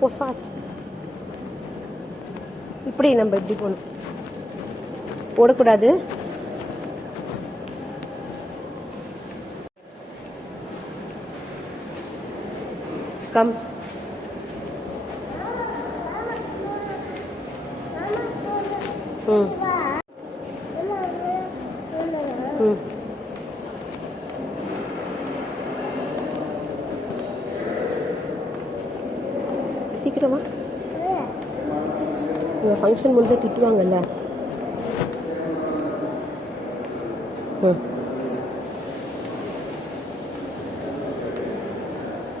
போ ஃபாஸ்ட். இப்படி நம்ம இப்படி போகணும், ஓடக்கூடாது. கம். ம் ம் சீக்கிரமா. உங்கள் ஃபங்க்ஷன் முடிஞ்சால் திட்டுவாங்கல்ல.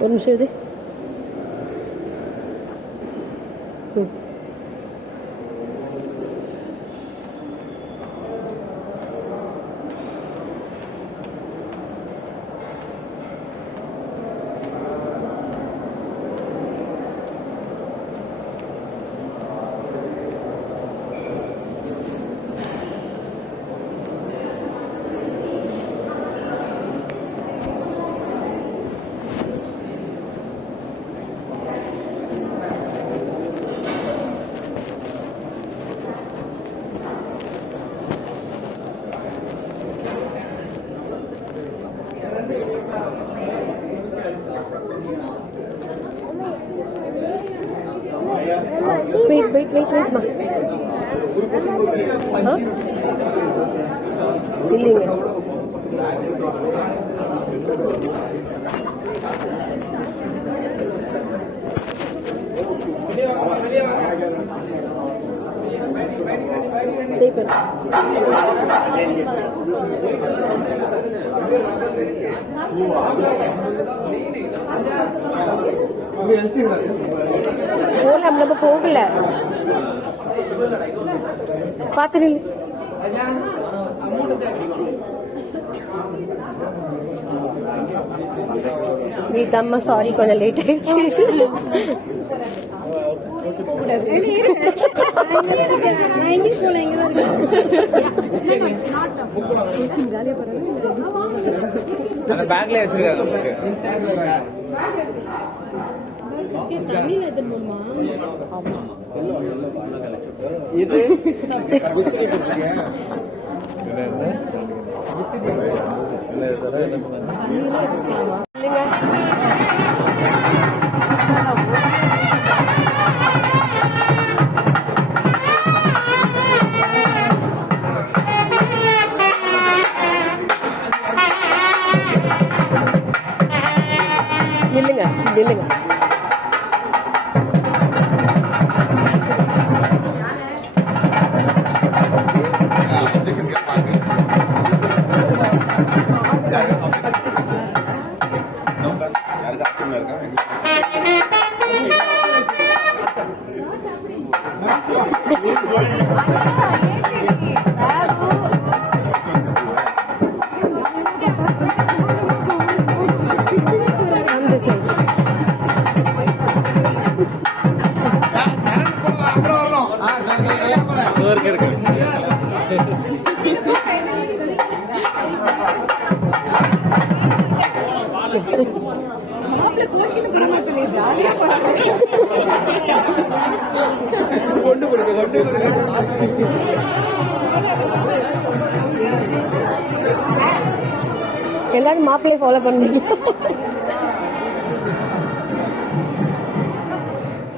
ஒரு நிமிஷம் இது. Wait, ma. Huh? இல்லைங்க. சரி பண்ணு. போகலாம், நம்ம போகல. பார்த்து நீ தம்மா சாரி, கொஞ்சம் லேட் ஆயிடுச்சு. பேக்ல வச்சிருக்காங்க. இது நில்லுங்க நில்லுங்க. எல்லாரும் மாப்பிள்ளையை ஃபாலோ பண்ணீங்க.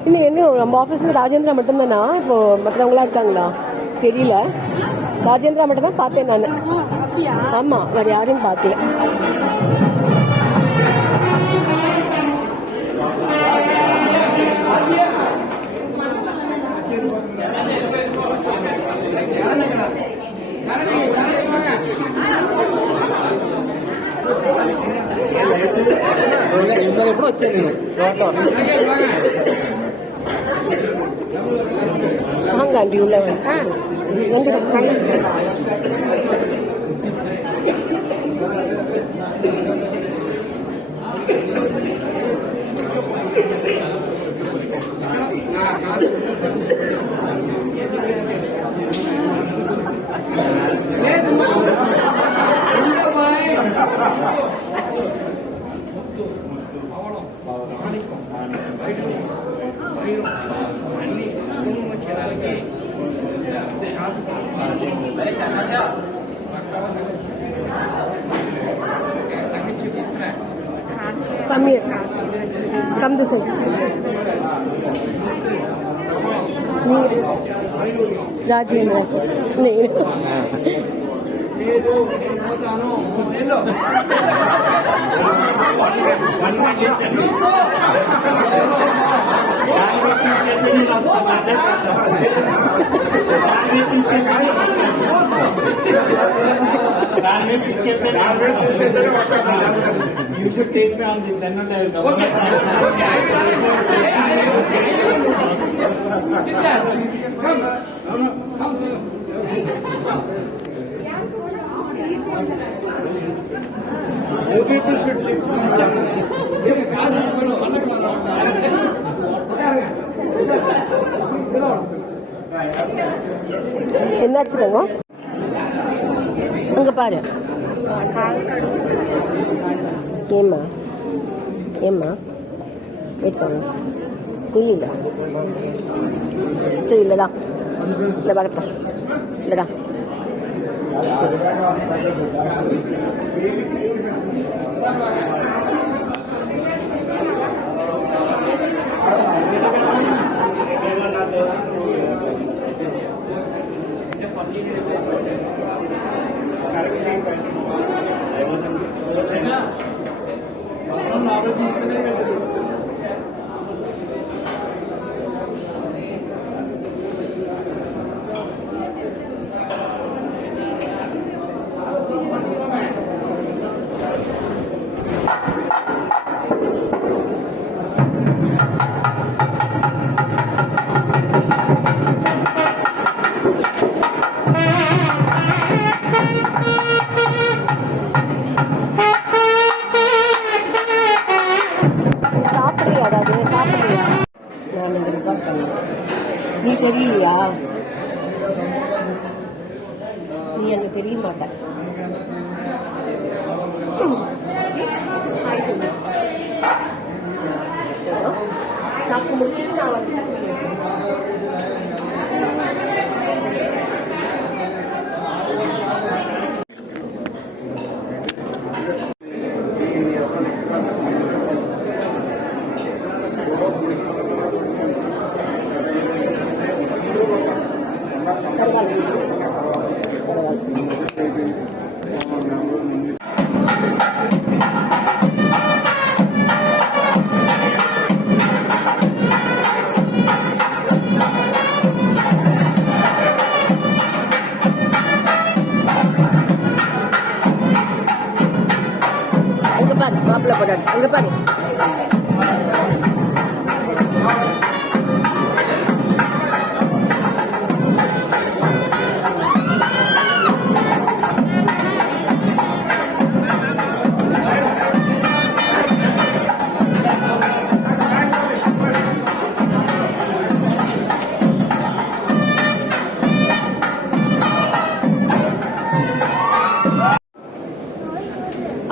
இன்னும் என்ன நம்ம ஆஃபீஸில் ராஜேந்திரா மட்டும்தானா? இப்போ மற்றவங்களா இருக்காங்களா தெரியல. ராஜேந்திரா மட்டும் தான் பார்த்தேன் நான். ஆமாம், வேறு யாரையும் பார்க்கல. ஆங்காண்டி உள்ள வந்து Come here. Come this side. Rajendra sir. You should take me on this, then I will come. More people should leave. என்னாச்சு தங்கம் அங்க பாரு ஏம்மா ஏம்மா வெயிட் பண்ணு புரியல சரி இல்லடா இல்லை வரட்டும் இல்லடா சாப்பிட்றியா அதாவது சாப்பிட்றியா நான் இந்த ரெக்கார்ட் பண்ணேன் நீ தெரியலையா நீ அங்கே தெரிய மாட்டேன் சாப்பிட்டு முடிச்சுட்டு நான் வந்து அங்க பாரு மாப்பிள்ளை போடாது அங்க பாரு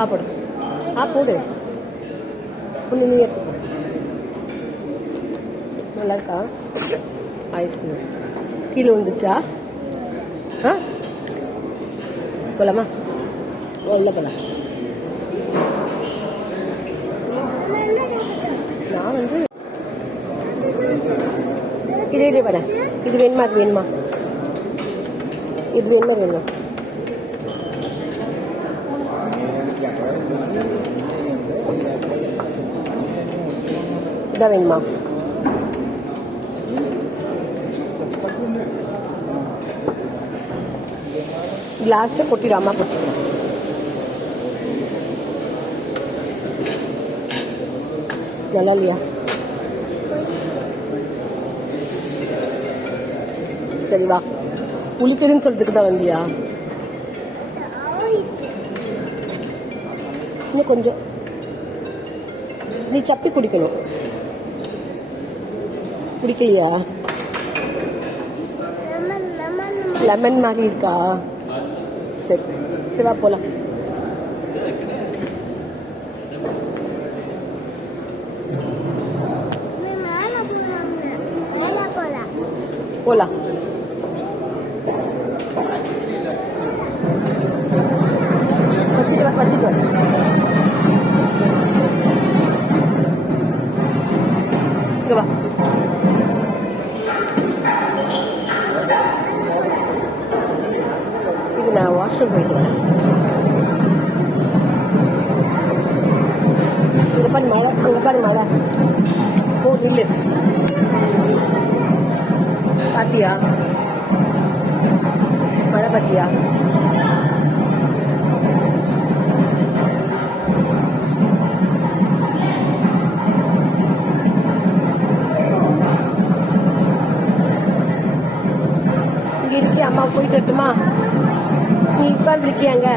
போடு போடு ஒன்று நீ எடுத்துக்கோ நல்லா இருக்கா ஐஸ் கீழே விழுந்துச்சா போலாமா உள்ள போலாம் நான் வந்து இதே வரேன் இது வேணுமா அது வேணுமா இது வேணுமா வேணுமா இதான் வேணுமா கிளாஸை கொட்டிடாமா கொட்டிடும் நல்லா இல்லையா சரி வா புளிக்குதுன்னு சொல்றதுக்கு தான் வந்தியா இன்னும் கொஞ்சம் நீ சப்பி குடிக்கணும் குடிக்கலையா லெமன் மாதிரி இருக்கா சரி சரி போலாம் போலாம் இது நான் வாஷ்ரூம் போயிட்டு வரேன். இங்கே பாரு மழை, அங்கே பாரு மழை. ஓ நில்லு, பாத்தியா மழை பாத்தியா? இங்க இருக்கே, அம்மா போயிட்டு வரட்டுமா? நீ உட்கார்ந்துருக்கியாங்க?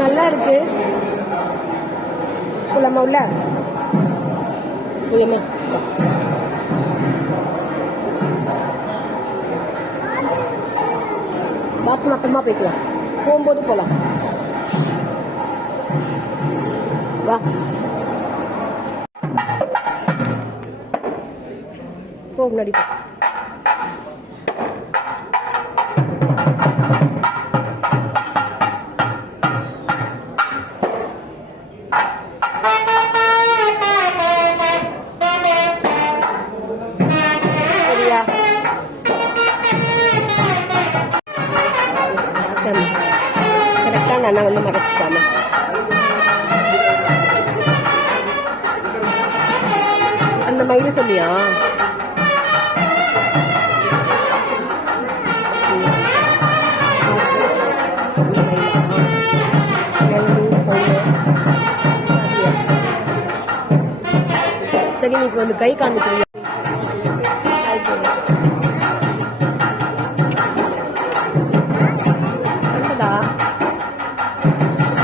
நல்லா இருக்கு. உள்ளம்மா உள்ள உள்ளம்மா. பாத்ரூம் அப்புறமா போய்க்கலாம், போகும்போது போகலாம். வா போ, முன்னாடி போ. கரெக்டாக நான் வந்து மறைச்சிக்காம அந்த மயில சொல்லியா? சரி, நீ இப்போ வந்து கை காமிக்கிறீங்க.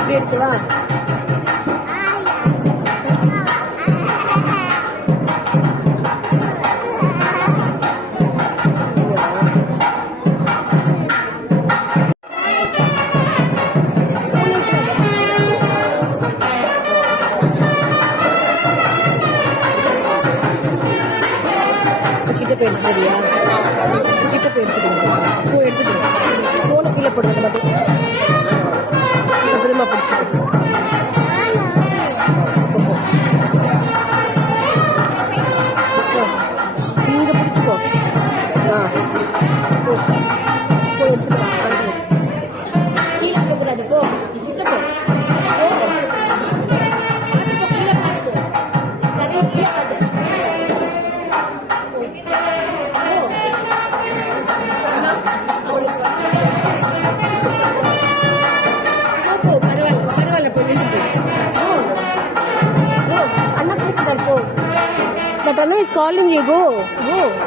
எப்படி இருக்குவா? கிட்ட போய் எடுத்துறியா? கிட்ட போய் எடுத்துட்டு எடுத்துட்டு போன கீழே போடுறது மட்டும் திரும்ப பிடிச்சிட்டு இங்க பிடிச்சிக்கோ. போய் எடுத்துட்டு கீழே போகுது. போ கிட்ட போ.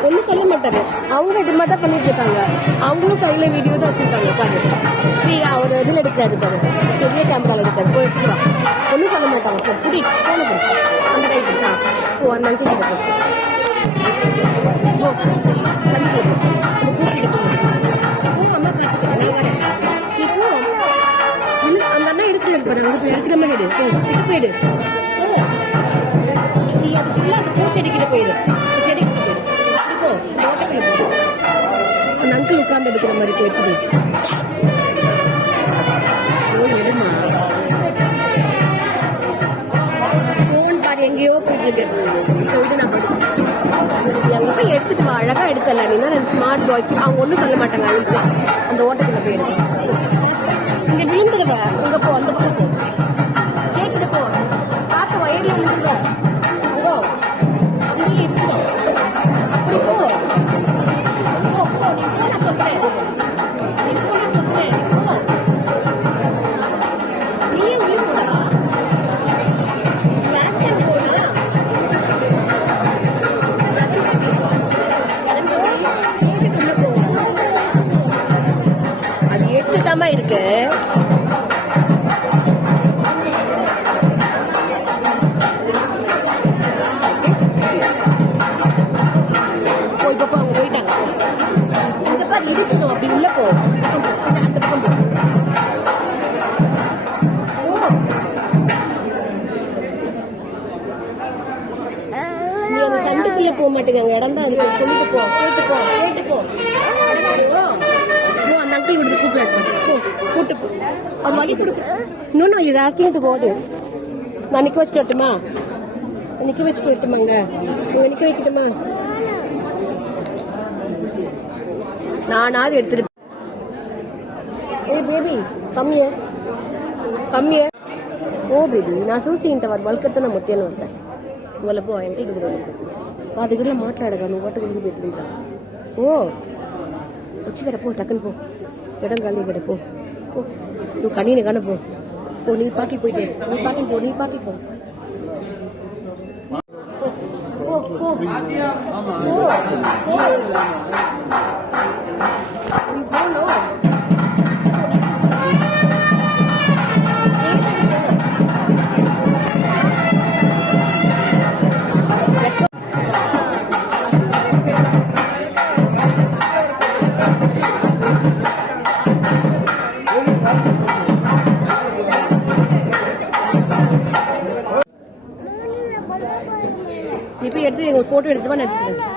ஒன்றும் சொல்ல மாட்டாரு. அவங்க இது மாதிரி தான் பண்ணிட்டு இருக்காங்க. அவங்களும் கையில வீடியோ தான் வச்சிருக்காங்க. பாரு, சரி, அவர் இதில் எடுக்காது பாரு, பெரிய கேமராவில் எடுக்காது. போய் எடுத்துக்கலாம், ஒன்றும் சொல்ல மாட்டாங்க. புடி போன அந்த டைப் இருக்கா? ஓ, அந்த அங்கிள் கிட்ட போ, சண்டை போட்டு கூப்பிட்டு அம்மா பார்த்துக்கலாம். இப்போ அந்த அண்ணா இருக்கிறது பாரு, அங்கே போய் எடுக்கிற மாதிரி எடு. கிட்ட போயிடு. நீ அது ஃபுல்லாக அந்த பூச்செடிக்கிட்ட போயிடு. செடிக்கிட்ட போயிடு. இப்போ தோட்டத்தில் போ. அந்த அங்கிள் உட்கார்ந்து எடுக்கிற மாதிரி போயிட்டு எடுமா. ஃபோன் பாரு எங்கேயோ போயிட்டு இருக்கு. போயிட்டு நான் அங்கே போய் எடுத்துட்டு வா. அழகா எடுத்தல நீ தான் ஸ்மார்ட் பாய்க்கு. அவங்க ஒன்றும் சொல்ல மாட்டாங்க. அழுத்து அந்த ஓட்டத்தில் போயிடு. இங்க விழுந்துடுவ. அங்கே போ, அந்த பக்கம் போ. கேட்டுட்டு போ. பார்த்து வயலில் விழுந்துடுவ. அங்கோ அங்கே இடிச்சிடும். அப்படி போ. போ போ. நீ போன சொல்றேன். நீ போன சொல்றேன். போ. நீயே உள்ள போடா. கிளாஸ்க்கு போடா. அது எடுத்துட்டாம இருக்கு. இடிச்சிடும். அப்படி உள்ள போ. அந்த பக்கம் போ. நீ அந்த சண்டுக்குள்ள போக மாட்டேங்க. இடம் தான் அதுக்கு. சொல்லிட்டு போ. கேட்டு போ. கேட்டு போ. அந்த அங்கிள் விடுத்து கூப்பிட்டு கூட்டு போ. அது வழி கொடுக்கு. இன்னொன்னு இது ஆஸ்கிங் போகுது. நான் நிக்க வச்சுட்டு வரட்டுமா? நிக்க வச்சுட்டு வரட்டுமாங்க? நிக்க வைக்கட்டுமா? நானாவது எடுத்துட்டு. ஏய் பேபி கம்மியா கம்மியா. ஓ பேபி నా చూసి ఇంత వల్కతన ముత్యాను వస్తాయి వాళ్ళకు ఆయనకి దిగురు మా దగ్గర మాట్లాడగా నువ్వు పట్టు గురించి పెట్టుకుంటా. ఓ వచ్చి కదా పో టక్కని పో ఎడం కాలి ఇక్కడ పో నువ్వు కనీని కానీ పో నీ పాటికి పోయితే నీ పాటికి పో இப்போ எடுத்து எங்களுக்கு ஃபோட்டோ எடுத்துட்டு நான் எடுத்துக்கிறேன்.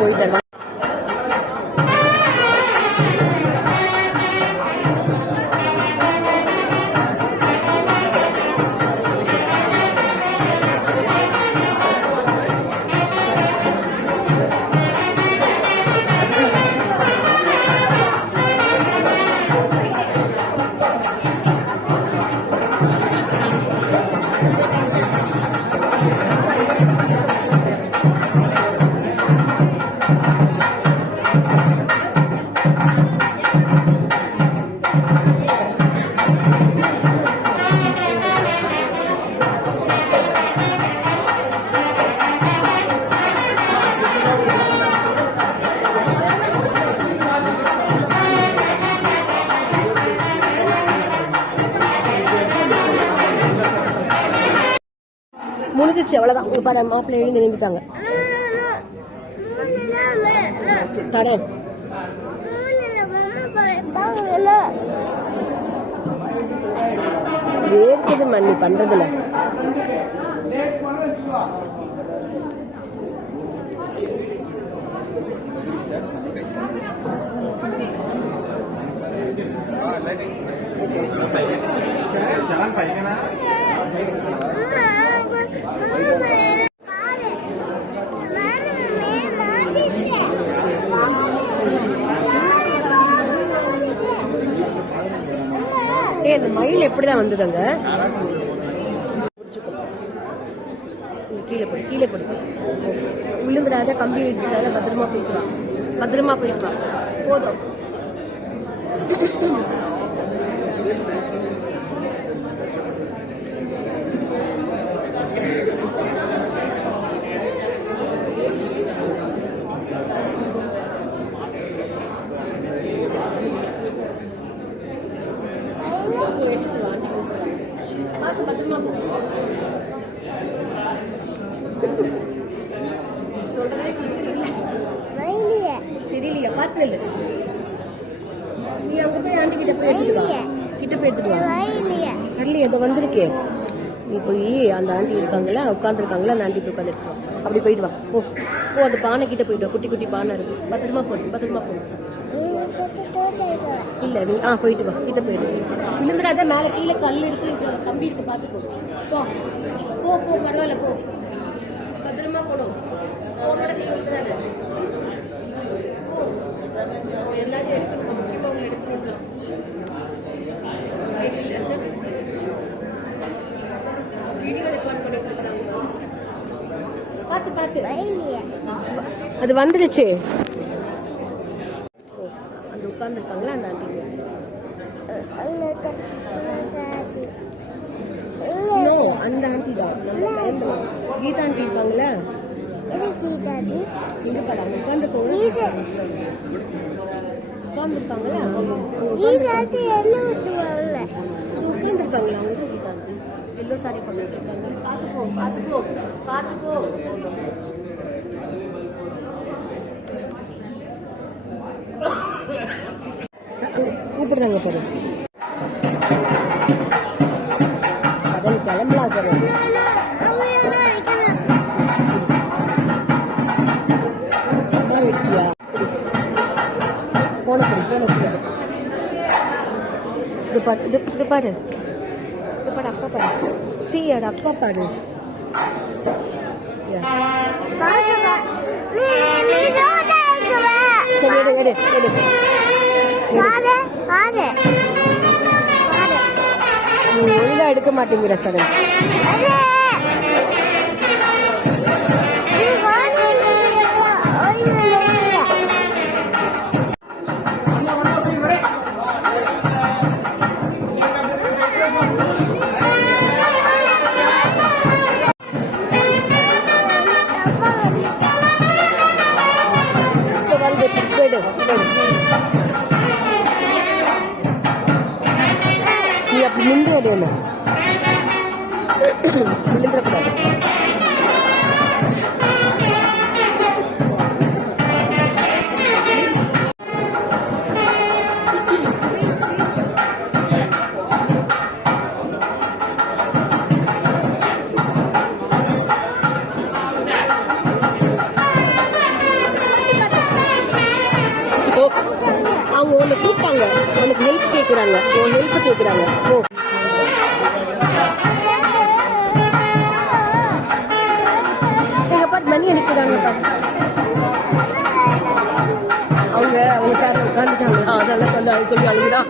போயிட்டு முடிஞ்சிச்சு. அவ்வளோதான். இப்போ மாப்பிள்ளை எழுதி நினைந்துட்டாங்க. தடை வேர்க்குது மண்ணி பண்றதுல. jalan baiknya na ஏய் அந்த மயில் எப்படிதான் வந்ததுங்க கீழே போய் கீழே போய் விழுந்துடாத கம்பி இடிச்சுடாத பத்திரமா போயிக்கலாம் பத்திரமா போயிக்கலாம் போதும் பத்திரமா போ தெரியலையா பார்த்து இல்லை நீ அங்க போய் ஆண்டி கிட்ட போய் எடுத்துட்டு வா கிட்ட போய் எடுத்துட்டு வா வரலையே அதை வந்திருக்கே நீ போய் அந்த ஆண்டி இருக்காங்களா உட்காந்துருக்காங்களா அந்த ஆண்டி போய் உட்காந்துட்டு வா அப்படி போயிட்டு வா ஓ ஓ அந்த பானை கிட்ட போயிட்டு வா குட்டி குட்டி பானை இருக்கு பத்திரமா போடு இல்ல போயிட்டு வா கிட்ட போயிட்டு விழுந்துடாத மேல கீழே கல் இருக்கு கம்பி இருக்கு பார்த்து போ போ போ பரவாயில்ல போ பத்திரமா போடும் நீ விழுந்துடாத எல்லாத்தையும் எடுத்துக்கணும் முக்கியமா அவங்க எடுத்துக்கலாம் வீடியோ ரெக்கார்ட் பண்ணிட்டு இருக்காங்க பார்த்து பார்த்து அது வந்துடுச்சு அந்த உட்கார்ந்துருக்காங்களா அந்த ஆண்டி அந்த ஆண்டி தான் நம்ம பயந்தோம் கீதா ஆண்டி இருக்காங்களா இங்க படம் உட்காந்துருக்காங்களா உட்காந்துருக்காங்களா அவங்க கீதா ஆண்டி எல்லோ சாரி பண்ணிட்டு இருக்காங்க பார்த்து போ கூப்பிடுறாங்க பாரு அதான் கிளம்பலாம் சார் போன இது பாரு அக்கா பாரு சீயோட அக்கா பாரு சரி எடு நீ ஒழுங்கா எடுக்க மாட்டேங்கிற சார் நீ அப்படி நின்று அடையணும் நின்றுக்கூடாது அவங்க உன்னை கூப்பிட்டாங்க உனக்கு ஹெல்ப் கேட்குறாங்க உன் ஹெல்ப் கேட்குறாங்க ஓ எங்க பாட்டு மணி அனுப்புறாங்க அவங்க சார் உட்காந்துட்டாங்க அதெல்லாம் சொல்லி அழுகுதா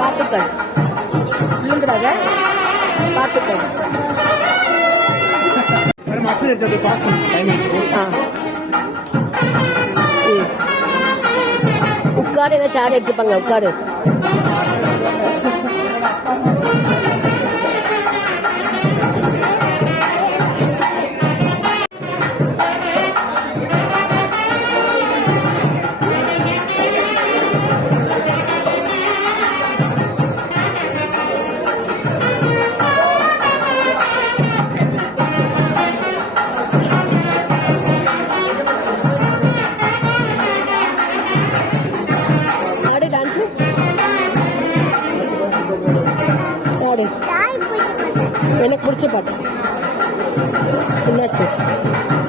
பார்த்துக்க விழுந்துடாத பார்த்துக்க உட்காரு என்ன சார் எடுத்துப்பாங்க உட்காரு டான்ஸ் பாட்டு. என்னாச்சு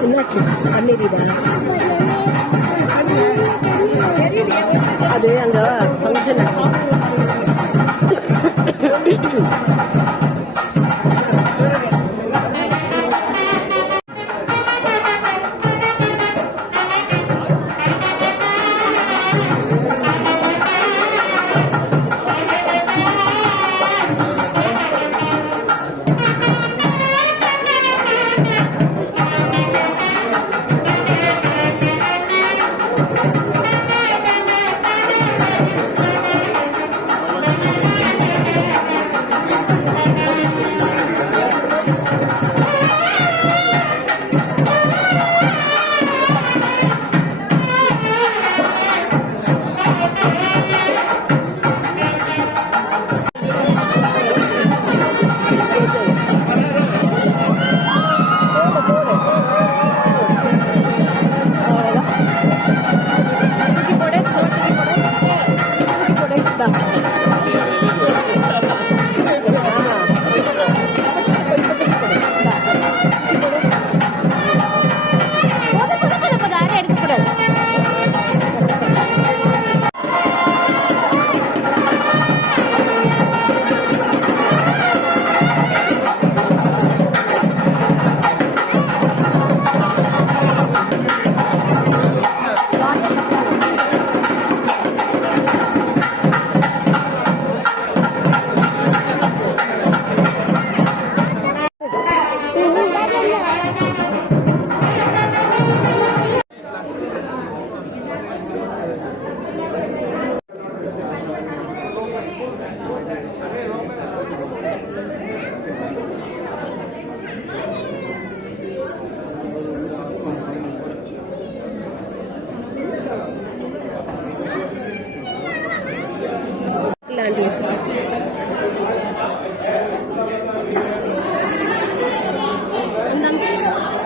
என்னாச்சு கண்ணீரிதா? அது அங்க ஃபங்க்ஷன் நடக்கும்.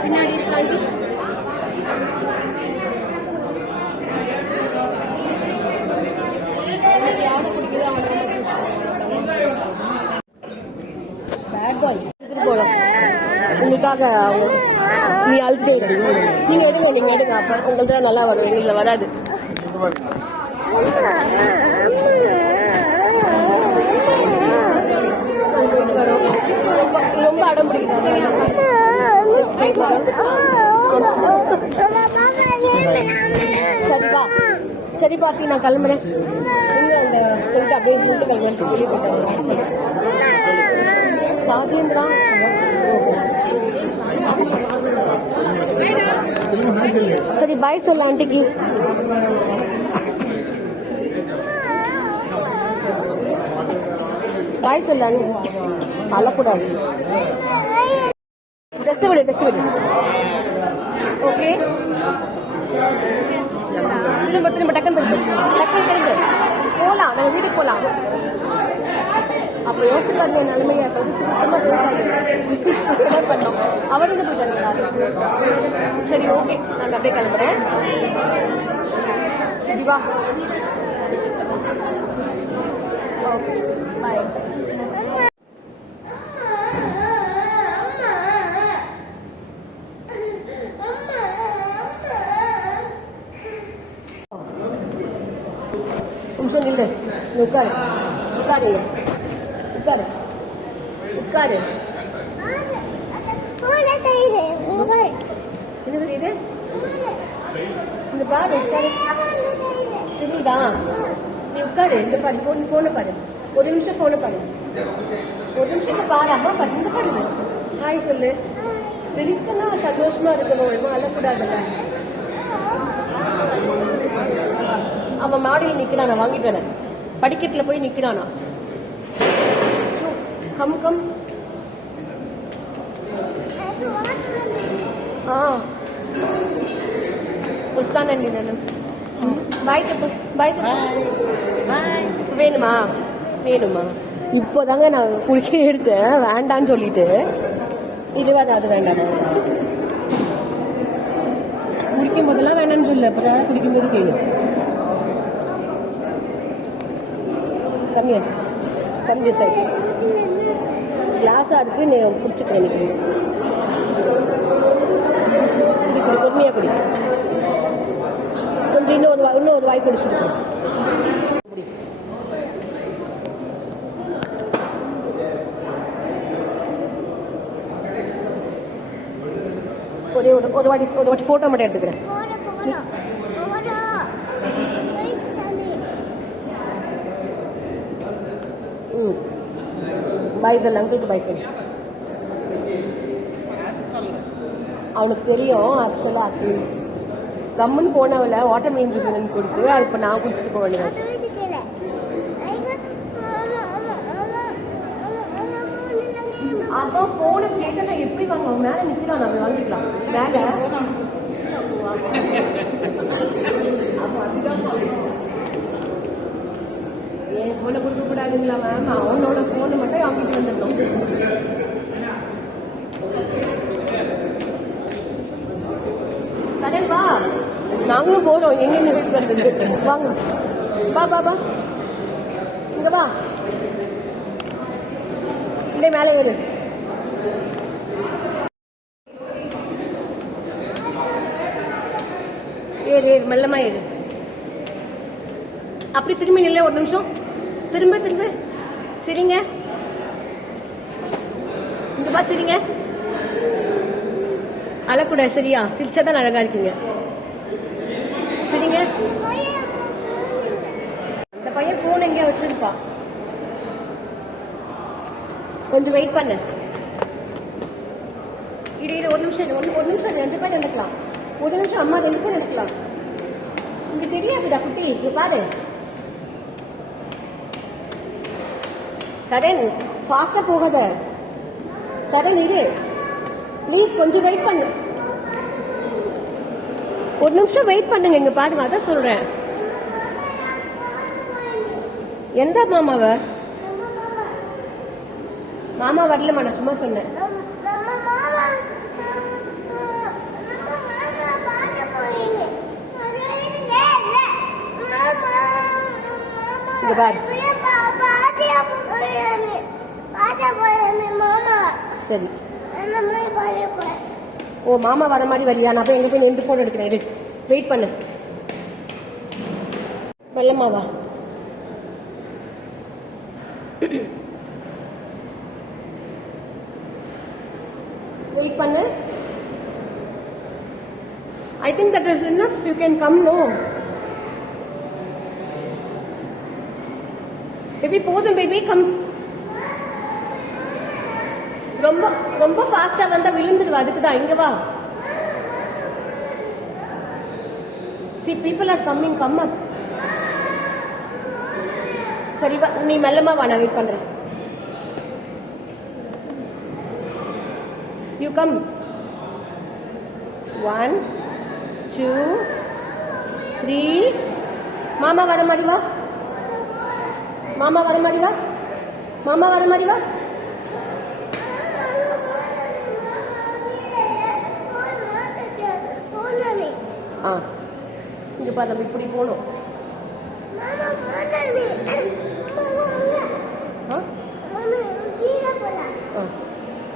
பின்னாடி இருக்காண்டி யாரு பிடிக்குது அவங்க பேட் பாய் எடுத்துட்டு போகலாம். உங்களுக்காக நீ அழுத்து நீங்க எடுங்க அப்ப உங்களுக்கு நல்லா வரும், எங்களுக்கு வராது. ரொம்ப அடம் பிடிக்கிறாங்க. சரிப்பா சரி பாத்தி நான் கிளம்புறேன். அந்த சொல்லிட்டு அப்படியே வீட்டு கிளம்புறேன் வெளியே போயிட்டாங்க. ராஜேந்திரா சரி பாய் சொல்ல ஆண்டிக்கு. பாய் சொல்ல அழக்கூடாது. ட்ரெஸ் விடு ஓகே. திரும்ப டக்குன்னு போகலாம், நம்ம வீட்டுக்கு போகலாம். அப்போ யோசிக்காது என் நிலைமையை பண்ணோம். அவர் என்ன போயிட்டு. சரி ஓகே, நாங்கள் அப்படியே கிளம்புறேன். வா ஓகே பாய். நில்லு, நீ உட்காரு உட்காருங்க உட்காரு உட்காரு. என்ன தெரியுது இந்த பாரு, உட்காரு தெரியுதா? நீ உட்காரு, இந்த பாரு ஃபோனை பாரு, ஒரு நிமிஷம் ஃபோனை பாரு, ஒரு நிமிஷத்துல பாரு. அம்மா பாரு, இந்த பாரு, ஹாய் சொல்லு. சிரிக்கணும், சந்தோஷமா இருக்கணும், எதுவும் அழக்கூடாதுல்ல. அவன் மாடியில் நிக்கிறானா, வாங்கிட்டு வரேன். படிக்கட்டுல போய் நிக்கிறானா. Come come. వస్తానండి నేను. బాయ్ చెప్పు, బాయ్ చెప్పు. வேணுமா வேணுமா? இப்போதாங்க நான் குளிக்க எடுத்தேன், வேண்டான்னு சொல்லிட்டு. இதுவா அது வேண்டாம். குடிக்கும் போதெல்லாம் வேண்டாம்னு சொல்லு, அப்புறம் குடிக்கும் போது கேளு. கம்மியா கம்மி சைடு கிளாஸாக இருக்கு நீ குடிச்சுக்க எனக்கு குடி குடி பொறுமையாக குடி கொஞ்சம் இன்னும் ஒரு வாய் குடிச்சிருக்கோம் ஒரு வாட்டி ஃபோட்டோ மட்டும் எடுத்துக்கிறேன் பாய் சொல்லு அங்கிளுக்கு பாய் சொல்லு அவனுக்கு தெரியும் ஆக்சுவலாக அது கம்முன்னு போனவள வாட்டர் மெயின் ஜூஸ் கொடுத்து அது இப்போ நான் குடிச்சிட்டு போக வேண்டியது அப்போ போன கேட்ட நான் எப்படி வாங்குவோம் மேலே நிற்கிறான் நம்ம வாங்கிக்கலாம் மேலே அப்போ அதுதான் என் ஃபோனை கொடுக்கக்கூடாதுங்களா மேம் அவனோட ஃபோனை மட்டும் வாங்கிட்டு வந்துடணும் சரி வா நாங்களும் போகிறோம் எங்கே வீட்டு வருது வாங்க வா பா பா இங்கே வா இல்லை மேலே ஏறு ஏறு ஏறு மெல்லமா ஏறு அப்படி திரும்பி நில்ல ஒரு நிமிஷம் திரும்ப சரிங்க இங்க பா சரிங்க அழக்கூடாது சரியா சிரிச்சாதான் அழகா இருக்கீங்க சரிங்க அந்த பையன் போன் எங்கேயா வச்சிருப்பா கொஞ்சம் வெயிட் பண்ணு இடையில ஒரு நிமிஷம் ஒரு நிமிஷம் 2 பேர் நடக்கலாம் ஒரு நிமிஷம் அம்மா 2 பேர் நடக்கலாம் இங்க தெரியாதுடா குட்டி இங்க பாரு சரண் ஃபாஸ்டா போகாத சரண் இரு ப்ளீஸ் கொஞ்சம் வெயிட் பண்ணு ஒரு நிமிஷம் வெயிட் பண்ணுங்க இங்க பாருங்க அதான் சொல்றேன் எந்த மாமாவை மாமா வரலமா நான் சும்மா சொன்னேன் சரி ஓ மாமா வர மாதிரி வரியா நான் போய் எங்க போய் நின்று போன் எடுக்கிறேன் வெயிட் பண்ணு வெள்ளமாவா வெயிட் பண்ணு I think that is enough. You can come, no? Baby, போதும் baby, come. ரொம்ப ஃபாஸ்டா வந்தா விழுந்துடுவா அதுக்கு தான் இங்க வா See, people are coming, come up. சரி வா நீ மெல்லமா வா நான் வெயிட் பண்றேன் You come. 1 2 3 மாமா வர மாதிரி வா மாமா வர மாதிரி வா மாமா வர மாதிரி வா இங்க பாரு நம்ம இப்படி போகணும்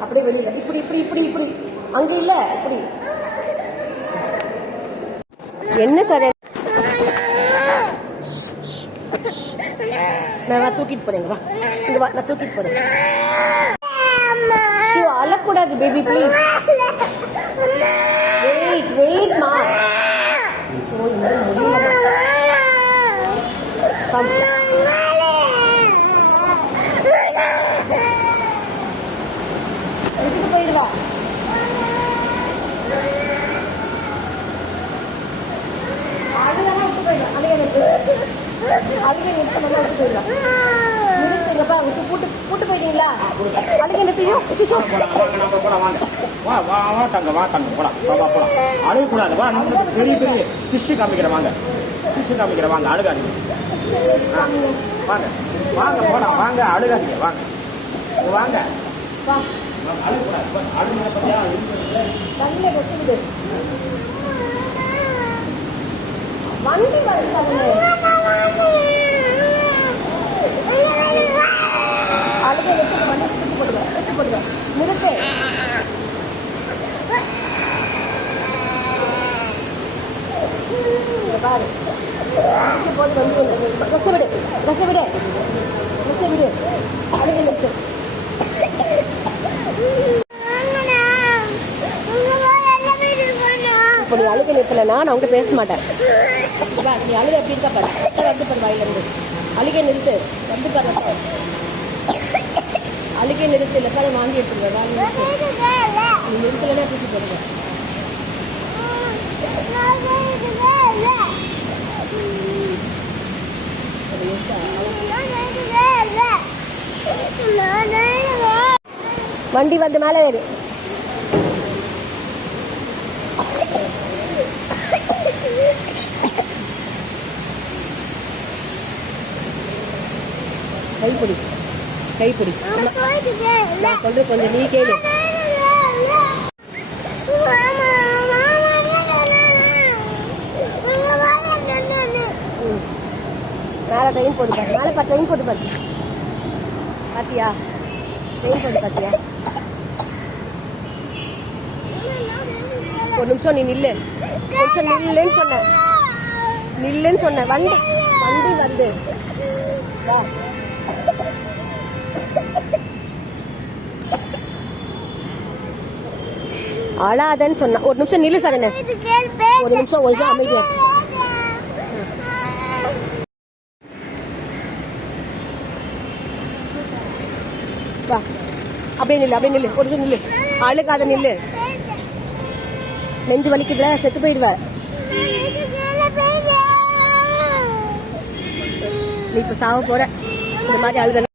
அப்படியே வெளியில இப்படி இப்படி இப்படி இப்படி அங்க இல்ல இப்படி என்ன சார் நான் தூக்கிட்டு போறேன் வா இங்க வா நான் தூக்கிட்டு போறேன் அழக்கூடாது பேபி ப்ளீஸ் வெயிட் வெயிட் மா போயிடுவா அழுகை கூட்டு போயிட்டீங்களா அழுகை நிறுத்தியும் அழுகக்கூடாது வா பெரிய பெரிய ஃபிஷ்ஷு காமிக்கிறேன் வாங்க ஃபிஷ்ஷு காமிக்கிறேன் வாங்க அழுகாதீங்க வாங்க வாங்க போலாம் வாங்க அழுகாதீங்க வாங்க வாங்க அழுகக்கூடாது அழுகிற பத்தியா வண்டி அழுகை வச்சு வண்டி போடுவேன் பாரு போது வந்து ரசவிடு அழுகை நிறுத்து. இப்போ நீ அழுகை நிறுத்தலைன்னா நான் உங்கள்கிட்ட பேச மாட்டேன். நீ அழுகை எப்படி இருக்கா பாரு, வந்து பாரு வாயிலிருந்து. அழுகை நிறுத்து, வந்து பாரு. அழுகை நிறுத்து, இல்லைக்கா அதை வாங்கி எடுத்துருவேன். நீ நிறுத்தலைன்னா தூக்கி போடுவேன். வண்டி வந்து மேலே ஏறு. கைப்பிடி நான் சொல்ற கொஞ்சம் நீ கேளு. மேலே ட்ரெயின் போட்டு பாரு, மேலே பா ட்ரெயின் போட்டு பாரு. பாத்தியா ட்ரெயின் போட்டு பாத்தியா? ஒரு நிமிஷம் நீ நில்லுன்னு சொன்ன. வண்டி வந்து அழாதன்னு சொன்ன. ஒரு நிமிஷம் நில்லு சரண, ஒரு நிமிஷம் அமைதியா. வா அப்படியே நில்லு, ஒரு நிமிஷம் நில்லு. அழுகாத நில்லு. நெஞ்சு வலிக்குதுல, செத்து போயிடுவ. நீ இப்ப சாவ போற இந்த மாதிரி அழுத.